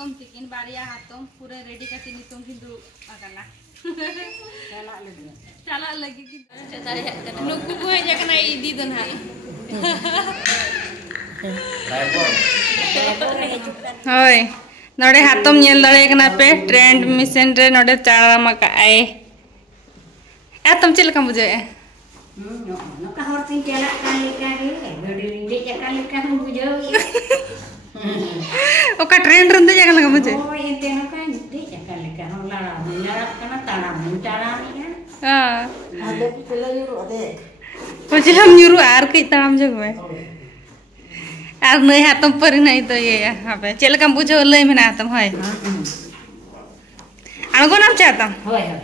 हाथम तिकिन बारिया हाथम पूरे रेडी करके नितों की दु आकना चला लगी कि नुकु को है जकना इदी दन हाई होय नोडे हाथम नेल दड़े कना पे ट्रेंड मिशन रे नोडे चाराम का आए तुम चल का बुझे नोका होरती चला का लेका रे गडी दे जका लेका हम बुझो ओका ट्रेंड रंदे जका लगा मुझे ओ ये ते नोका दे जका लेका हम लड़ा कना ताड़ा नी हां आदे पिला यूरो दे पछिलम यूरो आर कई ताम जग में आर नहीं हाथम पर नहीं तो ये हाबे चल का बुझो लई में हाथम होय अणगो नाम चाहता होय होय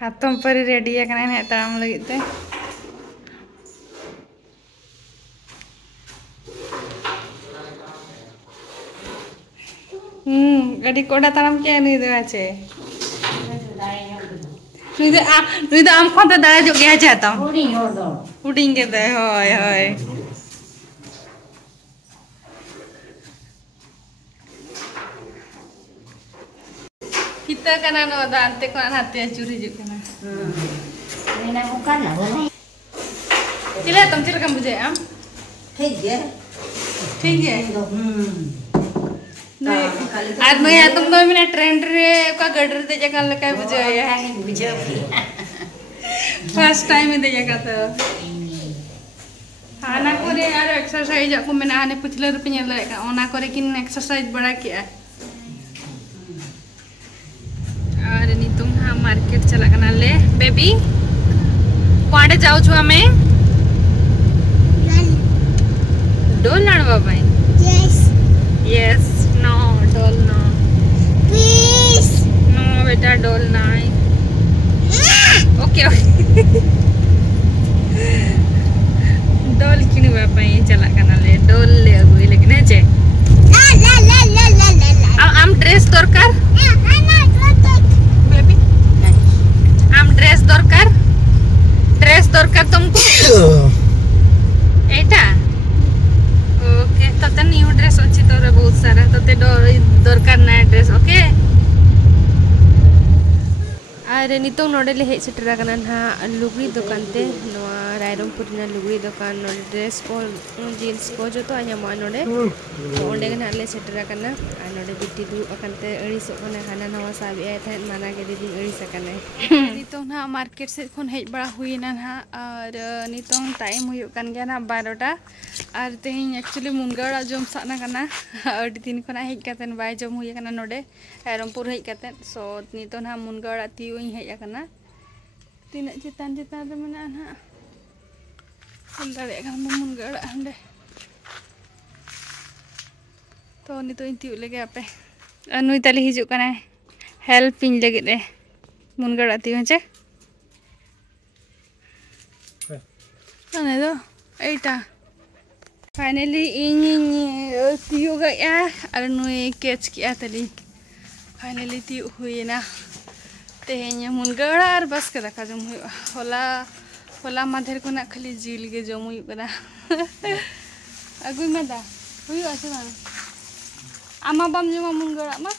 हाथम पर रेडी है कना है ताम लगिते गडी कोडा ताम के नहीं देवा छे नुई तो आम खन तो दाड़ा जो गया चाहता उडिंग के दे होय होय kita kan anu ada ante kan hati curi juga na ini bukan lah boleh cila tom cila kamu je am ठीक है आज मैं या तुम तो मैंने ट्रेंड रे का गडर दे जगह लगा बुझे या फर्स्ट टाइम दे जगह तो आना करे यार एक्सरसाइज आपको मैंने आने पिछले रुपए नेल का ओना करे किन एक्सरसाइज बड़ा किया और नितुम हाँ मार्केट चला कना ले बेबी कोआडे जाऊ छु हमें डोल लड़वा भाई यस नो डोल नो प्लीज नो बेटा डोल नहीं ओके डोल किन बापा चला कना ले डोल ले अगुई लेकिन है जे आम ड्रेस दरकार ड्रेस दरकार तुमको एटा ओके तते न्यू ड्रेस अछि तोरे बहुत सारा तते दरकार ना ड्रेस ओके अरे नितो नोडे ले हे सेटरा कना ना लुगड़ी दुकान ते नोआ रायरमपुर ना लुगड़ी दुकान नोडे ड्रेस को जींस को जो तो आया मा नोडे ओंडे कना ले सेटरा कना आ नोडे बिटी दु अकनते अड़ी सो कना हाना नवा साबी आय था माना के दीदी अड़ी सकने नितो ना मार्केट से खन हेज बड़ा हुई ना ना और नितो टाइम हुई कन गया ना 12टा और तेहिं एक्चुअली मुनगाड़ा जम साना कना अड़ी दिन खना हेज कतन बाय जम हुई कना नोडे रायरमपुर हेज कतन सो नितो ना मुनगाड़ा ती हेज करना तीन चितान चितान रे मेना ना दाड़े kan मुनगाड़ा हंडे तो नितो इन तिउ लेगे आपे नुई ताली हिजु कना हेल्प इन लगे दे मुनगाड़ा ती हचे अने दो एटा फाइनली इन तिउ गया और नुई कैच किया ताली फाइनली तिउ हुई ना तेहें मुनगाड़ा और बस के दाका जम होला माधेर को ना खाली जिल के जम हुई अगुई में दा हुई आसे ना आमा बम जमा मुनगाड़ा मा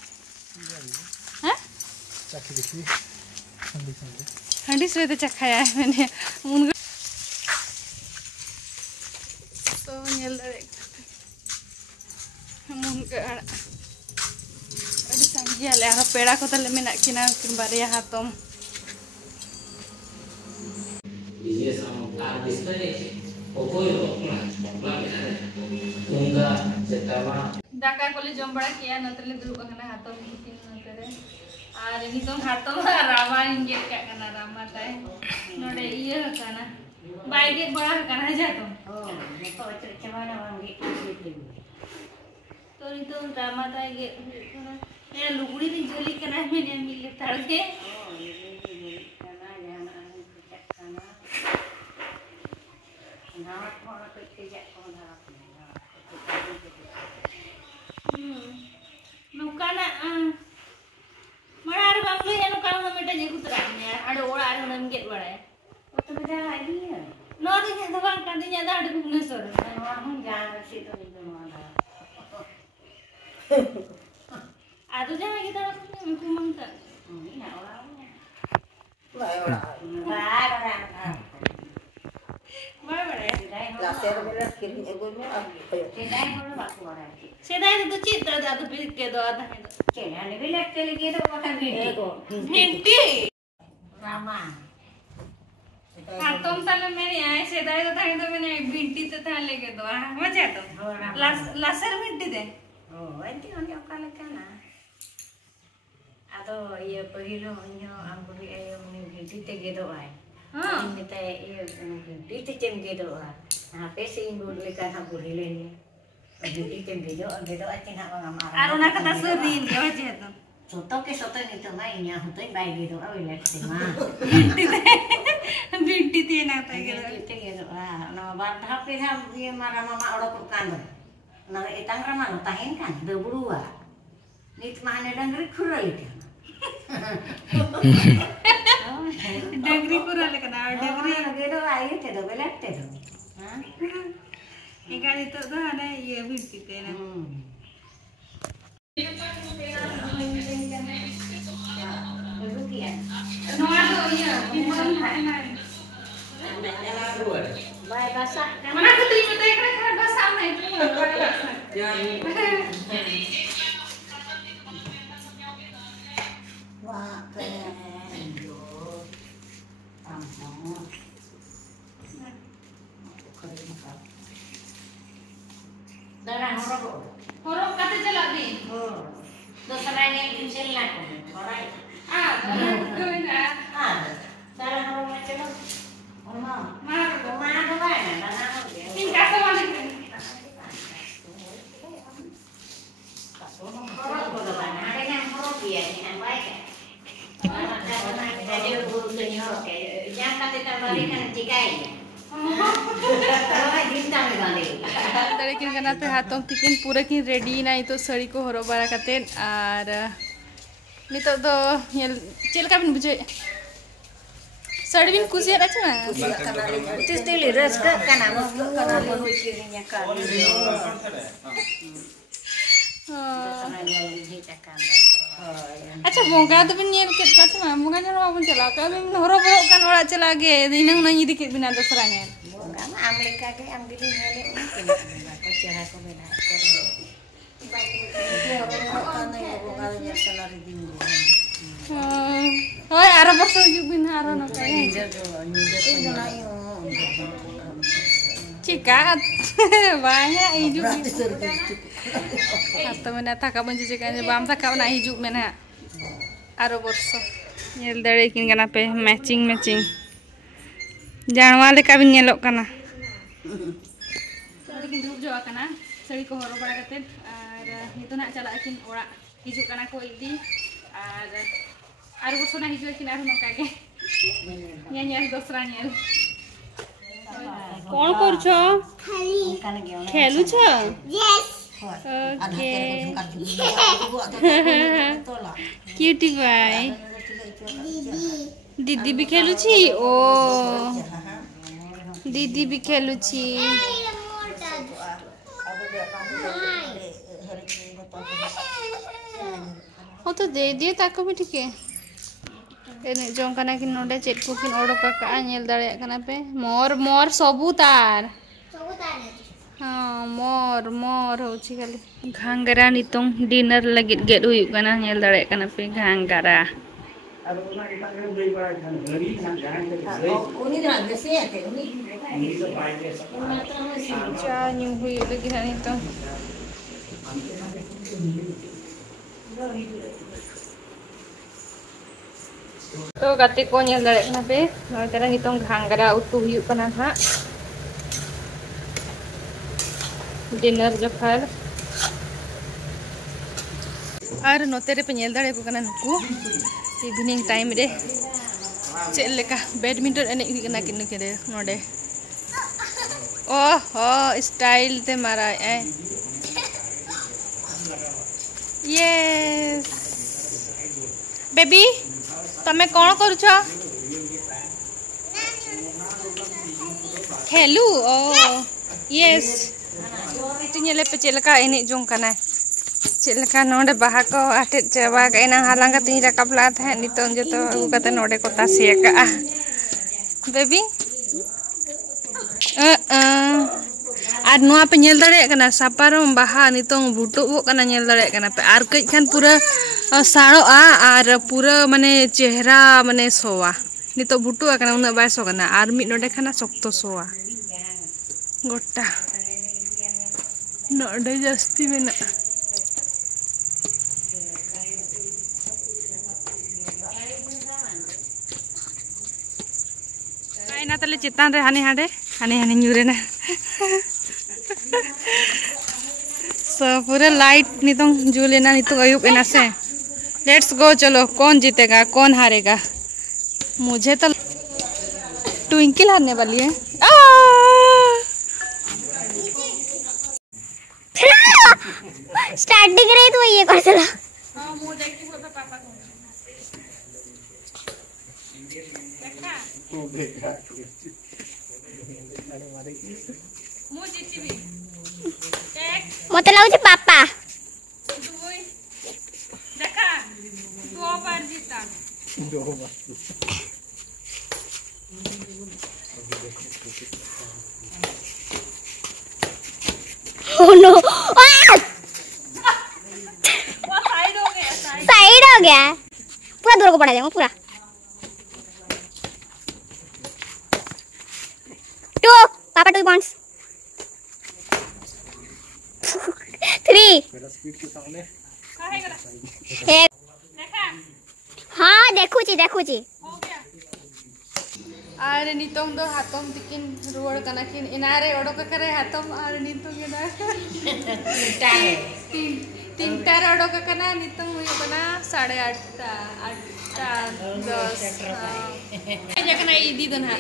हैं चाखी देखी हंडी से तो चखाया है मैंने मुनगाड़ा तो नेल दे मुनगाड़ा अभी संगी आले आ पेड़ा को तले में किना किन बारिया हाथम ये साम कार डिस्प्ले ओकोयो उंगा सेटावा दाका कोले जम बड़ा किया नतले दुरु कना हाथम किन नतरे और नितों हाथम रामा इंगे का कना रामा ताय नोडे इया कना बाय दे बड़ा कना जातो ओ तो चमाना वांगे तो नितों रामा ताय गे ये लुगड़ी भी झोली कना मैंने मिले तारगे कना जाना कना ना थोड़ा तो के जा कोना नुकाना मरार बांगलो या नुकाना मेटा जे कुतरा ने आडो ओड़ा आडो नम गेट बड़ाय ओ तो मजा आई है नो दिन दबांग का दिन याद आडो भुवनेश्वर हम जान से तो नहीं माना Aduh jangan kita kumang tak. Ini nak orangnya. Baik. Laser belas kirim egonya Sedai kalau baku orang. Sedai itu cita ada pilih ke doa dah itu. Kena ni bila kali kita makan binti. Hinti. Rama. Tuम तले मेरी आए sedai itu tadi tu मैंने binti tu था लेके दोa. मजा तो. Laser binti deh. Oh, itu orang kalau kana. Atau ia pergi lo nyo amburi ayo ni binti tege doa. Ini teh ia binti cem ge doa. Nah, pesi inggur lekan amburi leni. Binti cem ge doa cina orang marah. Aruna kata serin dia aja tu. Soto itu mainnya, soto baik gitu, awalnya tema. Binti tu nak tak gitu. Binti gitu, nama bantah kita dia marah mama orang bukan. Nama itang ramah tahin kan, berburu. Ni mana dangri kural itu. Dangri kural kan, dangri. Gitu, ayo itu belat itu. Ikan itu tu ada ia binti tu na. Baik basah. Mana aku terima teh kan basah na itu. Wah, keren. Darah horor. Horor kata jelak ni. Dosaran yang diusil nak. Alright. Darah horor macam tu. Mama. Mama tu kan? Darah. Tingkat sama ni. Horor tu kan? Ada yang horor dia yang baik. Jadi urut ni horor. Jangan kata terbalikan cikai. तड़े किन करना पे हाथों तिकिन पूरा किन ready ना तो सड़ी को हरो बारा कते और नितो तो ये चल का बिन बुझे सड़ी बिन कुछ है अच्छा itu still res ke kana mau kirinya kan अच्छा बोंगा तो बिन ये के अच्छा मा बोंगा जन बाबू चला का बिन हरो बो kan ओड़ा चला गे दिनंग नई दिके बिना दसरांगे बोंगा मा amlika ke amgili ngale mungkin ko cara ko bena ओए आरो बस यु बिन आरो न काई चिका banyak hidup atau mana tak kapan cikan bam tak kapan hidup mana aro borso nyel dare kin kana pe matching janwa le ka bin nyelok kana sari kin duduk jawa kana sari ko horo bara katen ar nitu nak chala kin ora hijuk kana ko idi ar aro borso na hijuk kin aro nokage nyanyal dosra nyel कौन कर छो खेलु छो yes okay cutie bye दीदी भी खेलु छी ओ दीदी भी खेलु छी ओ तो दे दिए ताको भी ठीक है एने जों कना कि नोडे चेट को किन ओडो का नेल दाड़े कना पे मोर सबुतार हां मोर होची खाली घांगरा नितों डिनर लगित गेट हुई कना नेल दाड़े कना पे घांगरा चा न्यू हुई लगी हानि तो तो गाते को नेल दाड़े कना पे नोतेरा नितों घांगरा उतु हुई कना हा डिनर जखार और नोतेरे पे नेल दाड़े को कना नुकु इवनिंग टाइम रे चेल लेका बैडमिंटन एने हुई कना किनु के नोडे ओहो स्टाइल ते मारा ए यस बेबी तमे कौन करू छ खेलू ओ यस तुझे ले पे चलका एने जों कना चेलका नोडे बाहा को आटेट चाबा कइना हालांग कतिन रकाब ला था नितों जतो अगु कते नोडे को तासिया का बेबी आर नोआ पे नेल दाड़े कना सापारम बाहा नितों बुटो वो कना नेल दाड़े कना पे आर कई खान पूरा साड़ोआ आर पूरा माने चेहरा माने सोवा नितो बुटो कना उना बाय सो कना आर मिड नोडे खाना सख्तो सोवा गोटा नोडे जस्ती मेना ना तले चितान रे हाने हाडे हाने हाने न्यूरे ना सो पूरा लाइट नितों जुले ना नितों अयुब एना से लेट्स गो चलो कौन जीतेगा कौन हारेगा मुझे तो ट्विंकल हारने वाली है स्टार्टिंग रही तो ये कर चला मत लाउछ पापा देखा दो बार जीता ओह नो वो साइड हो गया साइड हो गया पूरा दूर को पड़ा जाएगा पूरा 2 पापा 2 पॉइंट्स 3 हाँ देखू छी आरे नितों दो हाथों तिकिन रुवड़ कना किन इनारे ओडोक करे हाथों आरे नितों गेना तीन टार ओडोक कना नितों हुयो कना 8:30 10 ये कना इदी दन हा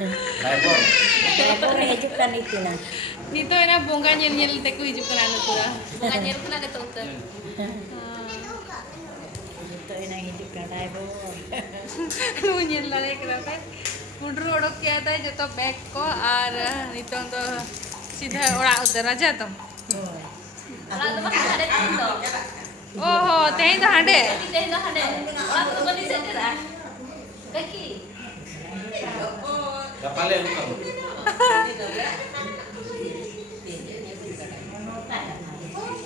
Ore hijuk kan itu na. Nito ena bonga nyel te ku hijuk kana nutura. Bonga nyel kana de tote. Itu ena hijuk kan ai bo. Lu nyel lare kerate. Mundru odok kiya था जतो bag को और नितो तो सीधा ओड़ा उधर आ जाता ओहो तेही तो हांडे ओड़ा तो बनी सेटेरा देखी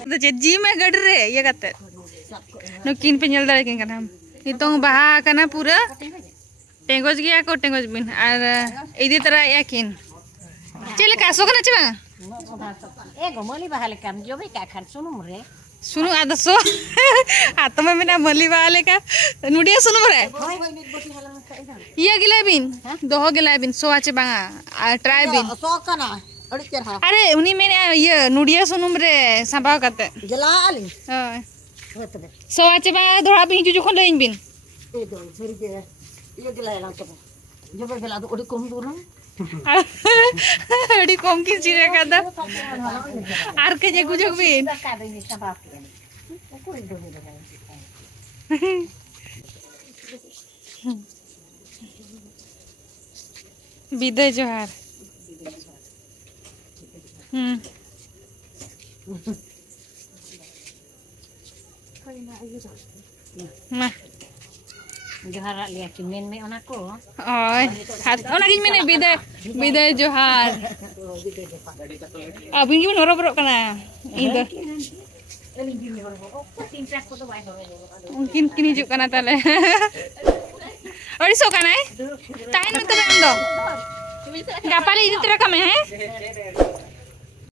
तो जी में गड़ रे ये कहते नुकिन पे ñel dare kin kana nitong baha kana pura टेंगोज गया को टेंगोज बिन और इदी तरह याकिन चले कासो kana चबा गमली बहाले काम जो भी का खान सुनु रे सुनु आदसो हाथ में मेना मली वाले का नुडिया सुनु रे ये गिला बिन दोहो गिला बिन सो आचे बांगा ट्राई बिन सो कना अड़ी चरहा अरे उनी मेने ये नुडिया सुनु रे संभाव करते जला आली हां सो आचे बांगा धोड़ा बिन जो खन लेइन बिन ए दो सरी के ये गिला ना तो जो बे गिला तो ओडी कम दूर ना अड़ी कम की चिरे कादा आर के जे गुजक बिन विदय जोहार मा जोहार लिया कि मेन में ओना को ओय हाथ ओना गिन मेने विदय जोहार अबिन गिन हरो बरो कना इदो उनकिन किन हिजुक कना ताले अड़िसो कना ताइन में तो दो गापाली इदी तरह कमे है